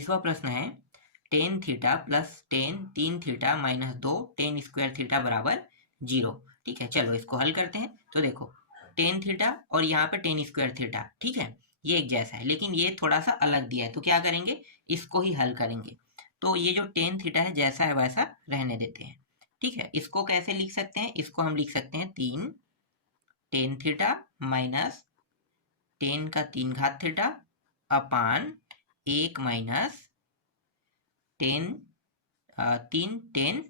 21वां प्रश्न है ten theta plus ten तीन theta minus 2 ten square theta बराबर 0। ठीक है, चलो इसको हल करते हैं। तो देखो टेन थीटा और यहाँ पे टेन स्क्वायर थीटा, ठीक है, ये एक जैसा है, लेकिन ये थोड़ा सा अलग दिया है, तो क्या करेंगे, इसको ही हल करेंगे। तो ये जो टेन थीटा है जैसा है वैसा रहने देते हैं। ठीक है, इसको कैसे लिख सकते हैं, इसको हम लिख सकते हैं तीन टेन थीटा माइनस टेन का तीन घात थीटा अपान एक माइनस टेन तीन टेन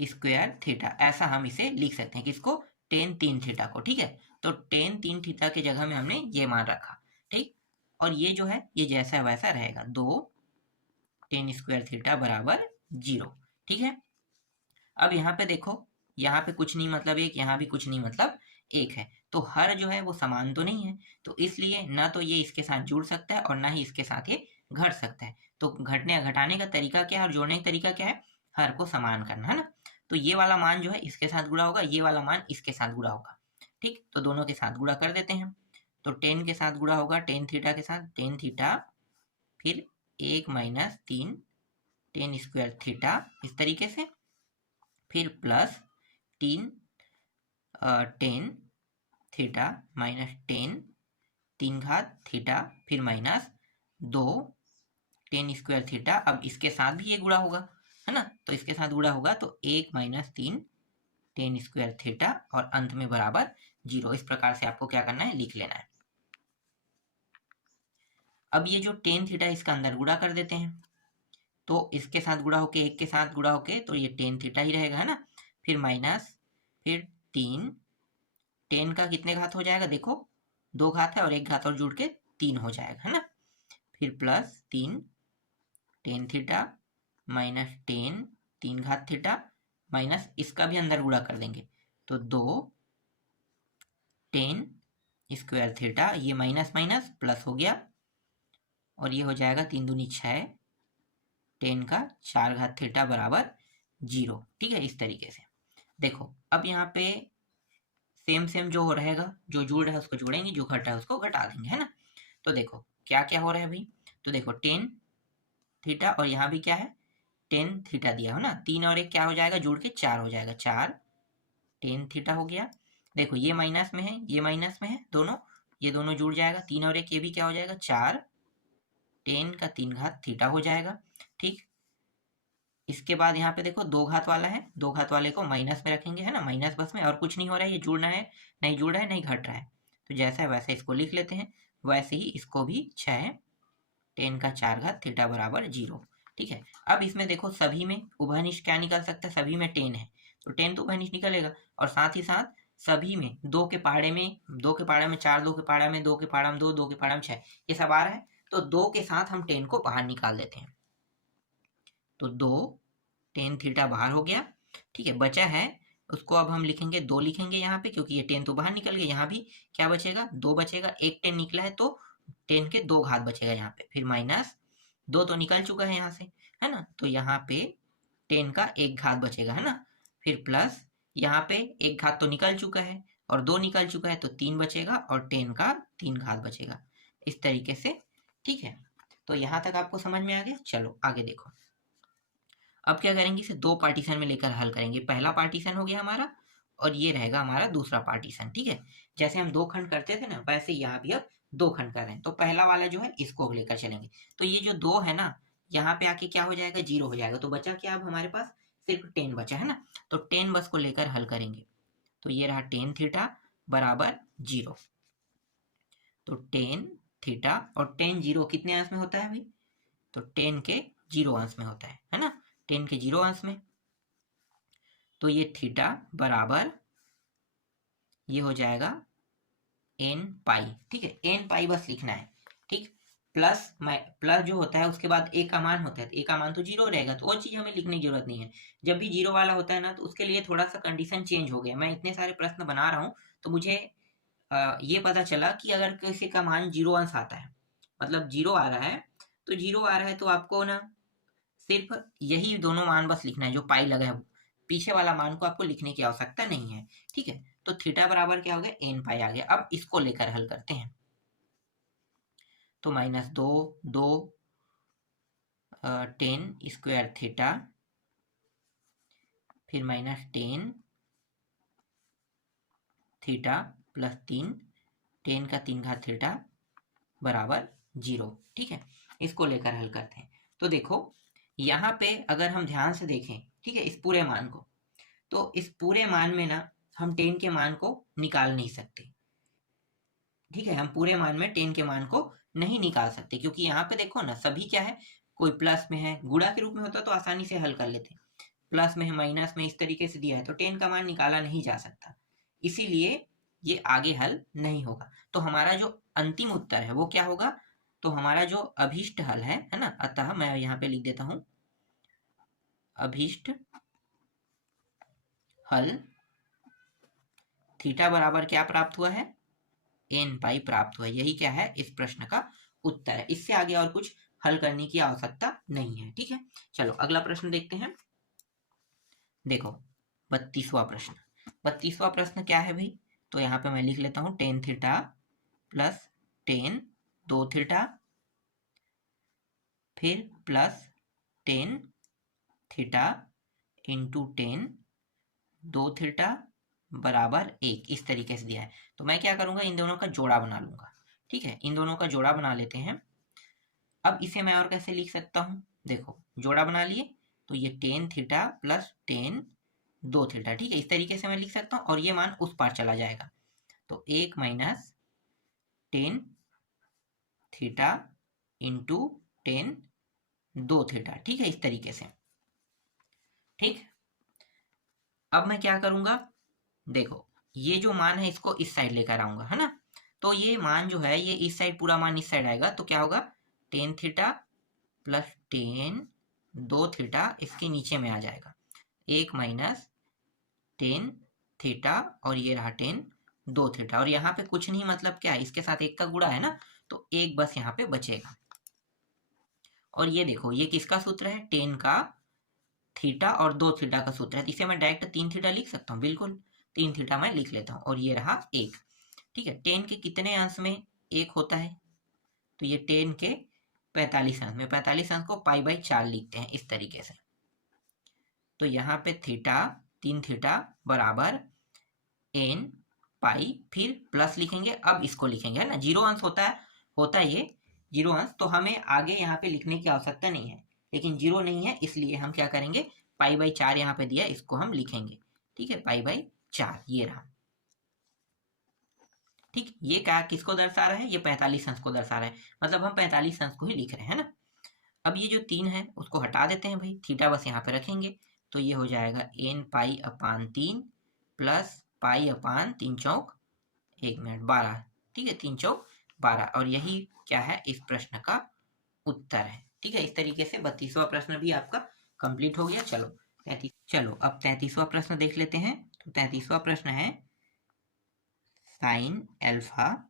स्क्वायर थीटा, ऐसा हम इसे लिख सकते हैं। किसको, टेन तीन थीटा को। ठीक है, तो टेन तीन थीटा की जगह में हमने ये मान रखा। ठीक, और ये जो है ये जैसा वैसा रहेगा, दो टेन स्क्वायर थीटा बराबर 0। ठीक है, अब यहाँ पे देखो, यहाँ पे कुछ नहीं मतलब एक, यहाँ भी कुछ नहीं मतलब एक है, तो हर जो है वो समान तो नहीं है, तो इसलिए ना तो ये इसके साथ जुड़ सकता है और ना ही इसके साथ ये घट सकता है। तो घटने या घटाने का तरीका क्या है और जोड़ने का तरीका क्या है, हर को समान करना है ना। तो ये वाला मान जो है इसके साथ गुणा होगा, ये वाला मान इसके साथ गुणा होगा। ठीक, तो दोनों के साथ गुणा कर देते हैं। तो टेन के साथ गुणा होगा टेन थीटा के साथ, टेन थीटा फिर एक माइनस तीन टेन स्क्वायर थीटा, इस तरीके से, फिर प्लस तीन टेन थीटा माइनस टेन तीन घात थीटा, फिर माइनस दो टेन स्क्वायर थीटा। अब इसके साथ भी ये गुणा होगा, है ना, तो इसके साथ गुणा होगा तो एक माइनस तीन टेन स्क्वायर थीटा और अंत में बराबर 0। इस प्रकार से आपको क्या करना है, लिख लेना है। अब ये जो टेन थीटा इसका अंदर गुणा कर देते हैं, तो इसके साथ गुणा होके एक के साथ गुणा होके तो ये टेन थीटा ही रहेगा, है ना। फिर माइनस फिर तीन टेन का कितने घात हो जाएगा, देखो दो घात है और एक घात और जुड़ के तीन हो जाएगा, है ना। फिर प्लस तीन टेन थीटा माइनस टेन तीन घात थीटा, माइनस इसका भी अंदर गुणा कर देंगे तो दो टेन स्क्वायर थीटा, ये माइनस माइनस प्लस हो गया और ये हो जाएगा तीन दूनी छः टेन का चार घात थीटा बराबर 0। ठीक है, इस तरीके से देखो। अब यहाँ पे सेम सेम जो हो रहेगा, जो जुड़ रहा है उसको जोड़ेंगे, जो घटा है उसको घटा देंगे, है ना। तो देखो क्या क्या हो रहा है भाई, तो देखो टेन थीटा और यहाँ भी क्या है टेन थीटा दिया हो ना, तीन और एक क्या हो जाएगा, जुड़ के चार हो जाएगा, चार टेन थीटा हो गया। देखो ये माइनस में है, ये माइनस में है, दोनों ये दोनों जुड़ जाएगा, तीन और एक ये भी क्या हो जाएगा, चार टेन का तीन घात थीटा हो जाएगा। ठीक, इसके बाद यहाँ पे देखो दो घात वाला है, दो घात वाले को माइनस में रखेंगे, है ना, माइनस बस में, और कुछ नहीं हो रहा है, ये जुड़ना है नहीं जुड़ रहा है नहीं घट रहा है, तो जैसा है वैसे इसको लिख लेते हैं। वैसे ही इसको भी छः टेन का चार घात थीटा बराबर 0। ठीक है, अब इसमें देखो सभी में उभयनिष्ठ क्या निकल सकता है, सभी में टेन है तो टेन तो उभयनिष्ठ निकलेगा, और साथ ही साथ सभी में दो के पाड़े में, दो के पाड़े में चार, दो के पाड़ा में दो के पाड़ा में दो, दो के पाड़ा में छः, ये सब आ रहा है, तो दो के साथ हम टेन को बाहर निकाल देते हैं। तो दो टेन थीटा बाहर हो गया। ठीक है, बचा है उसको अब हम लिखेंगे, दो लिखेंगे यहाँ पे, क्योंकि ये टेन तो बाहर निकल गया, यहाँ भी क्या बचेगा, दो बचेगा, एक टेन निकला है तो टेन के दो घात बचेगा यहाँ पे, फिर माइनस दो तो निकल चुका है यहाँ से, है ना, तो यहाँ पे टेन का एक घात बचेगा, है ना, फिर प्लस यहाँ पे एक घात तो निकल चुका है और दो निकल चुका है तो तीन बचेगा और टेन का तीन घात बचेगा, इस तरीके से। ठीक है, तो यहाँ तक आपको समझ में आ गया। चलो आगे देखो, अब क्या करेंगे, इसे दो पार्टीशन में लेकर हल करेंगे। पहला पार्टीशन हो गया हमारा और ये रहेगा हमारा दूसरा पार्टीशन। ठीक है, जैसे हम दो खंड करते थे ना, वैसे यहाँ भी अब दो खंड कर रहे हैं, तो पहला वाला जो है इसको लेकर चलेंगे, तो ये जो दो है ना, यहाँ पे आके क्या हो जाएगा, 0 हो जाएगा, तो बचा क्या अब हमारे पास, सिर्फ टेन बचा, है ना, तो टेन बस को लेकर हल करेंगे, तो ये रहा टेन थीटा बराबर 0। तो टेन थीटा और टेन 0 कितने अंश में होता है भाई, तो टेन के 0 अंश में होता है ना, टेन के 0 अंश में, तो ये थीटा बराबर ये हो जाएगा एन पाई। ठीक है, एन पाई बस लिखना है। ठीक, प्लस प्लस जो होता है उसके बाद ए का मान होता है, तो ए का मान तो 0 रहेगा, तो वो चीज हमें लिखने की जरूरत नहीं है। जब भी 0 वाला होता है ना, तो उसके लिए थोड़ा सा कंडीशन चेंज हो गया। मैं इतने सारे प्रश्न बना रहा हूँ तो मुझे ये पता चला कि अगर किसी का मान 0 अंश आता है, मतलब 0 आ रहा है, तो 0 आ रहा है तो आपको ना सिर्फ यही दोनों मान बस लिखना है, जो पाई लगा है, पीछे वाला मान को आपको लिखने की आवश्यकता नहीं है। ठीक है, तो थीटा बराबर क्या हो गया, एन पाई आ गया। अब इसको लेकर हल करते हैं, तो माइनस दो दो टेन स्क्वायर थीटा फिर minus ten theta plus 3 ten का 3 घात थीटा बराबर 0। ठीक है, इसको लेकर हल करते हैं। तो देखो यहाँ पे अगर हम ध्यान से देखें, ठीक है, इस पूरे मान को, तो इस पूरे मान में ना हम 10 के मान को निकाल नहीं सकते। ठीक है, हम पूरे मान में 10 के मान को नहीं निकाल सकते, क्योंकि यहाँ पे देखो ना सभी क्या है, कोई प्लस में है, गुणा के रूप में होता तो आसानी से हल कर लेते, प्लस में है, माइनस में, इस तरीके से दिया है, तो 10 का मान निकाला नहीं जा सकता, इसीलिए ये आगे हल नहीं होगा। तो हमारा जो अंतिम उत्तर है वो क्या होगा, तो हमारा जो अभीष्ट हल है ना, अतः मैं यहाँ पे लिख देता हूं अभीष्ट हल थीटा बराबर क्या प्राप्त हुआ है, एन पाई प्राप्त हुआ है। यही क्या है, इस प्रश्न का उत्तर है। इससे आगे और कुछ हल करने की आवश्यकता नहीं है। ठीक है, चलो अगला प्रश्न देखते हैं। देखो 32वां प्रश्न, 32वां प्रश्न क्या है भाई, तो यहाँ पे मैं लिख लेता हूँ tan theta plus tan 2 theta फिर plus tan theta into tan 2 theta बराबर 1, इस तरीके से दिया है। तो मैं क्या करूंगा, इन दोनों का जोड़ा बना लूंगा। ठीक है, इन दोनों का जोड़ा बना लेते हैं। अब इसे मैं और कैसे लिख सकता हूँ, देखो जोड़ा बना लिए, तो ये ten theta plus tan 2 theta, ठीक है, इस तरीके से मैं लिख सकता हूँ, और ये मान उस पार चला जाएगा, तो 1 minus ten theta into tan 2 theta. ठीक है, इस तरीके से। ठीक, अब मैं क्या करूंगा, देखो ये जो मान है इसको इस साइड लेकर आऊंगा, है ना, तो ये मान जो है ये इस साइड, पूरा मान इस साइड आएगा, तो क्या होगा, ten theta plus tan 2 theta इसके नीचे में आ जाएगा, 1 माइनस टेन थीटा और ये रहा टेन 2 थीटा, और यहाँ पे कुछ नहीं, मतलब क्या है, इसके साथ 1 का गुणा है ना, तो 1 बस यहाँ पे बचेगा। और ये देखो ये किसका सूत्र है, टेन का थीटा और 2 थीटा का सूत्र है, तो इसे मैं डायरेक्ट 3 थीटा लिख सकता हूँ, बिल्कुल 3 थीटा मैं लिख लेता हूँ, और ये रहा 1। ठीक है, 10 के कितने अंश में 1 होता है, तो ये 10 के 45 अंश में, 45 अंश को पाई बाई 4 लिखते हैं इस तरीके से। तो यहाँ पे थीटा 3 थीटा बराबर एन पाई, फिर प्लस लिखेंगे, अब इसको लिखेंगे, है ना, 0 अंश होता है ये 0 अंश, तो हमें आगे यहाँ पे लिखने की आवश्यकता नहीं है, लेकिन 0 नहीं है, इसलिए हम क्या करेंगे, पाई बाई 4 यहाँ पे दिया, इसको हम लिखेंगे। ठीक है, पाई बाई 4 ये रहा। ठीक, ये क्या किसको दर्शा रहा है, ये 45 अंश को दर्शा रहा है, मतलब हम 45 अंश को ही लिख रहे हैं ना। अब ये जो 3 है उसको हटा देते हैं भाई, थीटा बस यहाँ पे रखेंगे, तो ये हो जाएगा एन पाई अपान 3 प्लस पाई अपान 3 चौक 1 मिनट 12। ठीक है, 3 चौक 12, और यही क्या है, इस प्रश्न का उत्तर है। ठीक है, इस तरीके से 32वां प्रश्न भी आपका कंप्लीट हो गया। चलो अब 33वां प्रश्न देख लेते हैं। तो 33वां प्रश्न है साइन एल्फा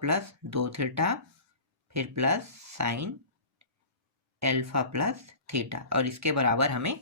प्लस 2 थीटा फिर plus sine alpha plus theta, और इसके बराबर हमें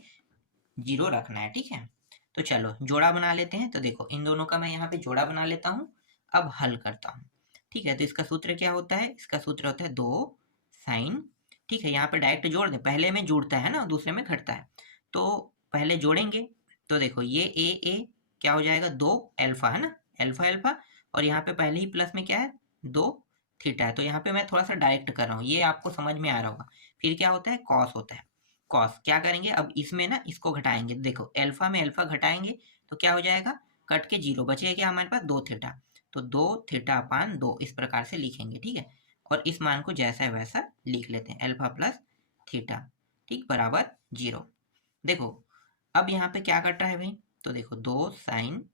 0 रखना है। ठीक है, तो चलो जोड़ा बना लेते हैं। तो देखो इन दोनों का मैं यहाँ पे जोड़ा बना लेता हूँ, अब हल करता हूँ। ठीक है, तो इसका सूत्र क्या होता है, इसका सूत्र होता है 2 साइन, ठीक है, यहाँ पे डायरेक्ट जोड़ दे, पहले में जुड़ता है ना, दूसरे में घटता है, तो पहले जोड़ेंगे, तो देखो ये ए क्या हो जाएगा, 2 एल्फा, है ना, एल्फा, और यहाँ पे पहले ही प्लस में क्या है, 2 थीटा है, तो यहाँ पे मैं थोड़ा सा डायरेक्ट कर रहा हूँ, ये आपको समझ में आ रहा होगा। फिर क्या होता है, कॉस होता है, कॉस क्या करेंगे, अब इसमें ना इसको घटाएंगे, देखो एल्फा में एल्फा घटाएंगे तो क्या हो जाएगा, कट के 0 बचेगा, क्या हमारे पास 2 थीटा, तो 2 थीटा अपान 2 इस प्रकार से लिखेंगे। ठीक है, और इस मान को जैसा है वैसा लिख लेते हैं, एल्फा प्लस थीटा, ठीक, बराबर 0। देखो अब यहाँ पे क्या कट रहा है भाई, तो देखो 2 साइन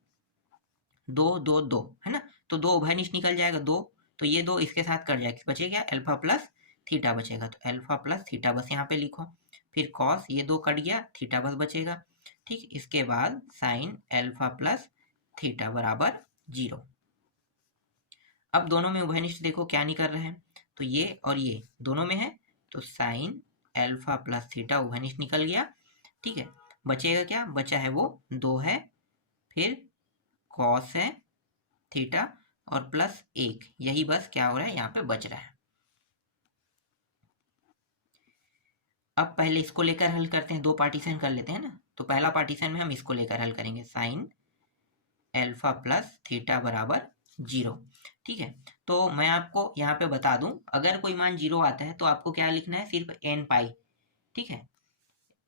2 है ना, तो 2 उभयनिष्ठ निकल जाएगा 2, तो ये 2 इसके साथ कट जाएगा, बचेगा एल्फा प्लस थीटा बचेगा, तो एल्फा प्लस थीटा बस यहाँ पे लिखो, फिर कॉस ये 2 कट गया, थीटा बस बचेगा। ठीक, इसके बाद साइन एल्फा प्लस थीटा बराबर 0। अब दोनों में उभयनिष्ठ देखो क्या निकल रहे हैं, तो ये और ये दोनों में है, तो साइन एल्फा प्लस थीटा उभयनिष्ठ निकल गया। ठीक है, बचेगा क्या, बचा है वो 2 है, फिर कॉस है थीटा और प्लस 1, यही बस क्या हो रहा है यहाँ पे बच रहा है। अब पहले इसको लेकर हल करते हैं, दो पार्टीशन कर लेते हैं ना। तो पहला पार्टीशन में हम इसको लेकर हल करेंगे, साइन एल्फा प्लस थीटा बराबर 0। ठीक है, तो मैं आपको यहाँ पे बता दूं, अगर कोई मान 0 आता है तो आपको क्या लिखना है, सिर्फ एन पाई। ठीक है,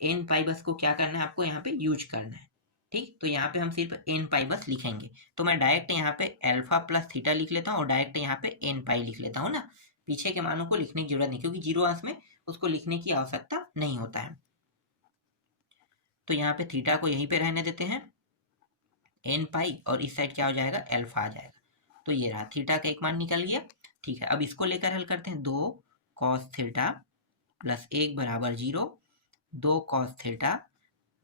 एन पाई बस को क्या करना है, आपको यहाँ पे यूज करना है। ठीक, तो यहाँ पे हम सिर्फ एन पाई बस लिखेंगे। तो मैं डायरेक्ट यहाँ पे एल्फा प्लस थीटा लिख लेता हूँ और डायरेक्ट यहाँ पे एन पाई लिख लेता हूँ ना। पीछे के मानों को लिखने की जरूरत नहीं, क्योंकि 0 अंश में उसको लिखने की आवश्यकता नहीं होता है। तो यहाँ पे थीटा को यहीं पे रहने देते हैं, एन पाई, और इस साइड क्या हो जाएगा, एल्फा आ जाएगा। तो ये रहा, थीटा का एक मान निकल गया। ठीक है, अब इसको लेकर हल करते हैं, 2 कॉस थीटा प्लस 1 बराबर 0, 2 कॉस थीटा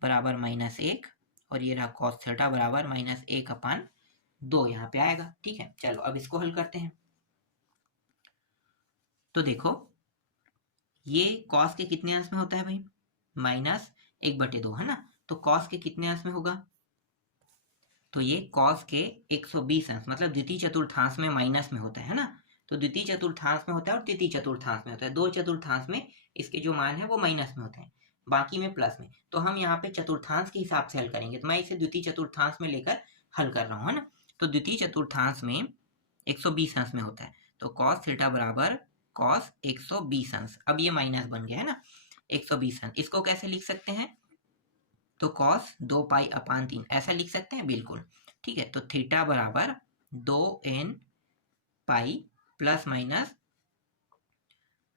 बराबर -1, और ये रहा कॉस थीटा बराबर -1/2 यहाँ पे आएगा। ठीक है, चलो अब इसको हल करते हैं। तो देखो, ये कॉस के कितने अंश में होता है भाई, -1/2 है ना। तो कॉस के कितने अंश में होगा, तो ये कॉस के 120 अंश, मतलब द्वितीय चतुर्थांश में माइनस में होता है ना। तो द्वितीय चतुर्थांश में होता है और तृतीय चतुर्थांश में होता है, 2 चतुर्थांश में इसके जो मान है वो माइनस में होते हैं, बाकी में प्लस में। तो हम यहाँ पे चतुर्थांश के हिसाब से हल करेंगे, तो मैं इसे द्वितीय चतुर्थांश में लेकर हल कर रहा हूँ, है ना। तो द्वितीय चतुर्थांश में 120 अंश में होता है, तो कॉस थीटा बराबर कॉस 120 अंश। अब ये माइनस बन गया है ना, 120 अंश। इसको कैसे लिख सकते हैं, तो कॉस 2π/3 ऐसा लिख सकते हैं, बिल्कुल। ठीक है, तो थीटा बराबर 2n पाई प्लस माइनस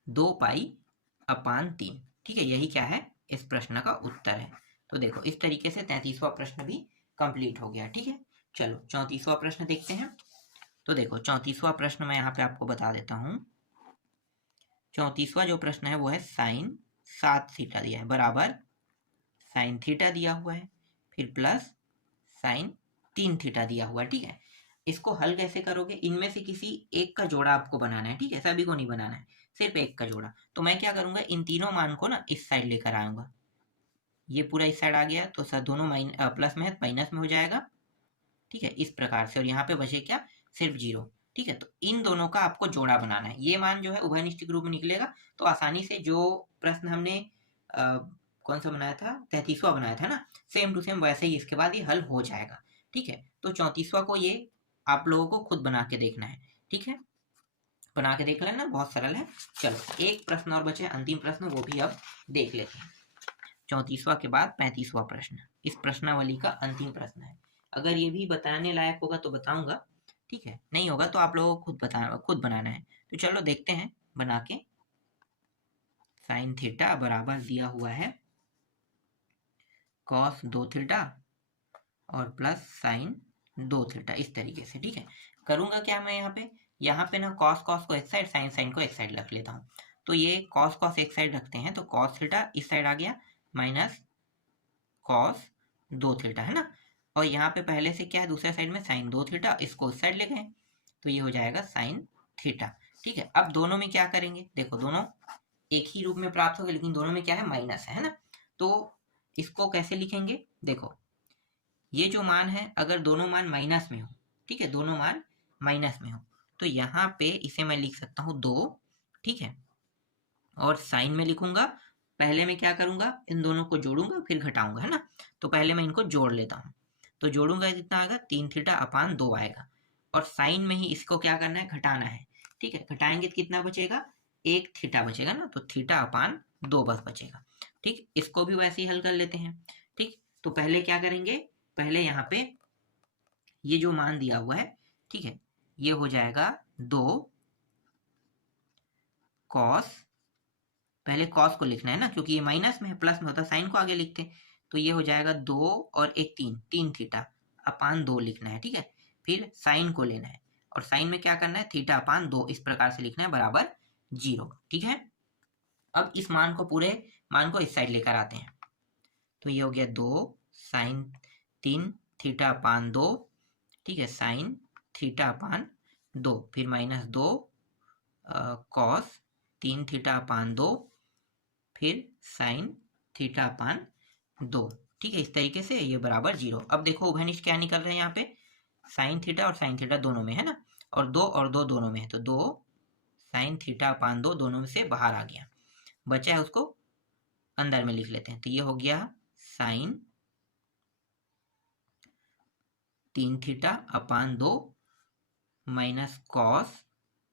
2π/3। ठीक है, यही क्या है, इस प्रश्न का उत्तर है। तो देखो, इस तरीके से 33वां प्रश्न भी कंप्लीट हो गया। ठीक है, चलो 34वां प्रश्न देखते हैं। तो देखो, 34वां प्रश्न मैं यहाँ पे आपको बता देता हूँ। 34वां जो प्रश्न है वो है साइन 7 थीटा दिया है बराबर साइन थीटा दिया हुआ है, फिर प्लस साइन 3 थीटा दिया हुआ है। ठीक है, इसको हल कैसे करोगे, इनमें से किसी एक का जोड़ा आपको बनाना है। ठीक है, सभी को नहीं बनाना है, सिर्फ एक का जोड़ा। तो मैं क्या करूंगा, इन तीनों मान को ना इस साइड लेकर आऊंगा, ये पूरा इस साइड आ गया, तो सर दोनों प्लस में है, माइनस में हो जाएगा। ठीक है, इस प्रकार से, और यहाँ पे बचे क्या, सिर्फ 0। ठीक है, तो इन दोनों का आपको जोड़ा बनाना है। ये मान जो है उभयनिष्ठ रूप में निकलेगा, तो आसानी से जो प्रश्न हमने कौन सा बनाया था, 33वां बनाया था ना, सेम टू सेम वैसे ही इसके बाद ये हल हो जाएगा। ठीक है, तो 34वां को ये आप लोगों को खुद बना के देखना है। ठीक है, बना के देख लेना, बहुत सरल है। चलो एक प्रश्न और बचे, अंतिम प्रश्न, वो भी अब देख लेते हैं। 34वां के बाद 35वां प्रश्न, इस प्रश्नावली का अंतिम प्रश्न है। अगर ये भी बताने लायक होगा तो बताऊंगा, ठीक है, नहीं होगा तो आप लोगों को खुद बनाना है। तो चलो देखते हैं बना के। साइन थीटा बराबर दिया हुआ है कॉस 2 थीटा और प्लस साइन 2 थीटा, इस तरीके से। ठीक है, करूंगा क्या मैं यहाँ पे ना कॉस को एक साइड, साइन को एक साइड रख लेता हूँ। तो ये कॉस एक साइड रखते हैं, तो कॉस थीटा इस साइड आ गया, माइनस कॉस 2 थीटा, है ना। और यहाँ पे पहले से क्या है, दूसरे साइड में साइन 2 थीटा, इसको उस साइड ले गए, तो ये हो जाएगा साइन थीटा। ठीक है, अब दोनों में क्या करेंगे, देखो दोनों एक ही रूप में प्राप्त हो गए, लेकिन दोनों में क्या है, माइनस है ना। तो इसको कैसे लिखेंगे, देखो ये जो मान है, अगर दोनों मान माइनस में हो, ठीक है, दोनों मान माइनस में हो, तो यहाँ पे इसे मैं लिख सकता हूँ 2। ठीक है, और साइन में लिखूंगा, पहले मैं क्या करूंगा, इन दोनों को जोड़ूंगा फिर घटाऊंगा, है ना। तो पहले मैं इनको जोड़ लेता हूँ, तो जोड़ूंगा कितना आएगा, 3 थीटा/2 आएगा। और साइन में ही इसको क्या करना है, घटाना है। ठीक है, घटाएंगे तो कितना बचेगा, 1 थीटा बचेगा ना, तो थीटा/2 बस बचेगा। ठीक, इसको भी वैसे ही हल कर लेते हैं। ठीक, तो पहले क्या करेंगे, पहले यहाँ पे ये जो मान दिया हुआ है, ठीक है, ये हो जाएगा 2 कॉस, पहले कॉस को लिखना है ना, क्योंकि ये माइनस में है, प्लस में होता साइन को आगे लिखते, तो ये हो जाएगा 2 और 1 3 थीटा/2 लिखना है। ठीक है, फिर साइन को लेना है, और साइन में क्या करना है, थीटा/2 इस प्रकार से लिखना है बराबर 0। ठीक है, अब इस मान को, पूरे मान को इस साइड लेकर आते हैं, तो ये हो गया 2 साइन 3 थीटा/2। ठीक है, साइन थीटा/2, फिर -2 कॉस 3 थीटा/2, फिर साइन थीटा/2। ठीक है, इस तरीके से ये बराबर 0। अब देखो उभयनिष्ठ क्या निकल रहे हैं, यहाँ पे साइन थीटा और साइन थीटा दोनों में है ना, और 2 और 2 दोनों में है, तो 2 साइन थीटा/2 दोनों में से बाहर आ गया, बचा है उसको अंदर में लिख लेते हैं। तो ये हो गया sine 3 theta upon 2 minus cos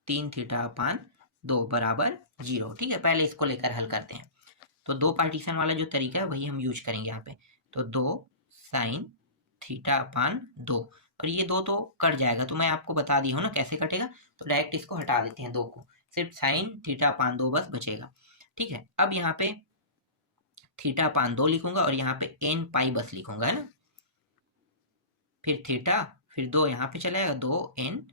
3 theta upon 2 बराबर 0। ठीक है, पहले इसको लेकर हल करते हैं। तो दो पार्टीशन वाला जो तरीका है वही हम यूज करेंगे यहाँ पे। तो 2 साइन थीटा अपान 2, और ये 2 तो कट जाएगा, तो मैं आपको बता दी हूँ ना कैसे कटेगा। तो डायरेक्ट इसको हटा देते हैं 2 को, सिर्फ साइन थीटा अपान 2 बस बचेगा। ठीक है, अब यहाँ पे थीटा अपान 2 लिखूंगा और यहाँ पे एन पाई बस लिखूंगा, है ना। फिर थीटा, फिर 2 यहाँ पे चला जाएगा, 2 एन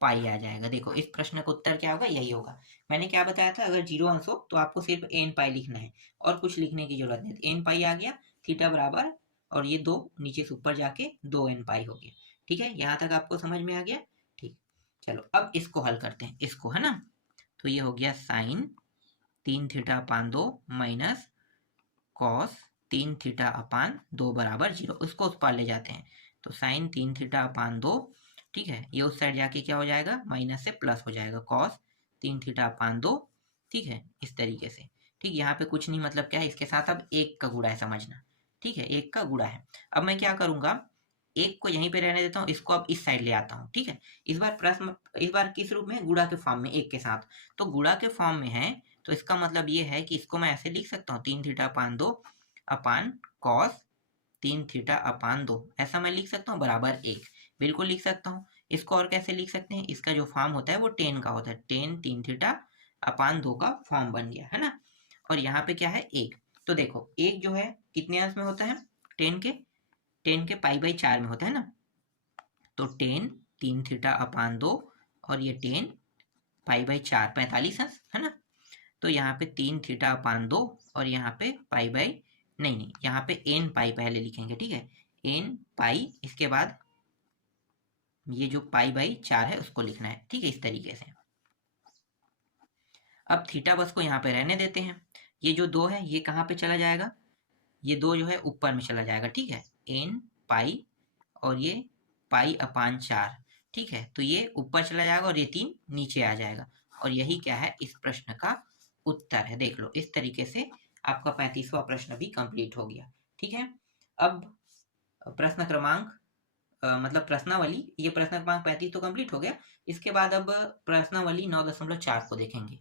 पाई आ जाएगा। देखो इस प्रश्न का उत्तर क्या होगा, यही होगा। मैंने क्या बताया था, अगर 0 अंश हो तो आपको सिर्फ एन पाई लिखना है और कुछ लिखने की जरूरत नहीं। एन पाई आ गया, थीटा बराबर, और ये 2 नीचे से ऊपर जाके 2 एन पाई हो गया। ठीक है, यहाँ तक आपको समझ में आ गया। ठीक, चलो अब इसको हल करते हैं, इसको, है ना। तो ये हो गया sine 3 theta upon 2 minus cos 3 theta upon 2 बराबर 0। उसको उस पार ले जाते हैं, तो साइन 3 थीटा अपान 2, ठीक है, ये उस साइड जाके क्या हो जाएगा, माइनस से प्लस हो जाएगा, कॉस 3 थीटा अपान 2। ठीक है, इस तरीके से। ठीक, यहाँ पे कुछ नहीं, मतलब क्या है, इसके साथ अब 1 का गुणा है, समझना। ठीक है, 1 का गुणा है। अब मैं क्या करूंगा, 1 को यहीं पे रहने देता हूँ, इसको अब इस साइड ले आता हूँ। ठीक है, इस बार प्रश्न, इस बार किस रूप में, गुणा के फॉर्म में 1 के साथ। तो गुणा के फॉर्म में है, तो इसका मतलब ये है कि इसको मैं ऐसे लिख सकता हूँ, 3 थीटा अपान 2 अपान कॉस 3 थीटा अपान 2, ऐसा मैं लिख सकता हूँ, बराबर 1। बिल्कुल लिख सकता हूँ। इसको और कैसे लिख सकते हैं, इसका जो फॉर्म होता है वो टेन का होता है, टेन 3 थीटा अपान 2 का फॉर्म बन गया, है ना। और यहाँ पे क्या है, 1। तो देखो 1 जो है कितने अंश में होता है, टेन के पाई बाई 4 में होता है ना। तो टेन 3 थीटा अपान 2 और ये टेन पाई बाई 4, 45 अंश, है ना। तो यहाँ पे 3 थीटा अपान 2 और यहाँ पे पाई बाई, नहीं, यहाँ पे एन पाई पहले लिखेंगे। ठीक है, एन पाई, इसके बाद ये जो पाई बाई 4 है उसको लिखना है। ठीक है, इस तरीके से। अब थीटा बस को यहाँ पे रहने देते हैं। ये जो 2 है ये कहाँ पे चला जाएगा, ये 2 जो है ऊपर में चला जाएगा। ठीक है, एन पाई और ये पाई अपान 4। ठीक है, तो ये ऊपर चला जाएगा और ये 3 नीचे आ जाएगा। और यही क्या है, इस प्रश्न का उत्तर है। देख लो, इस तरीके से आपका 35वां प्रश्न भी कंप्लीट हो गया। ठीक है, अब प्रश्न क्रमांक मतलब प्रश्नावली, ये प्रश्न क्रमांक 35 तो कंप्लीट हो गया। इसके बाद अब प्रश्नावली 9.4 को देखेंगे।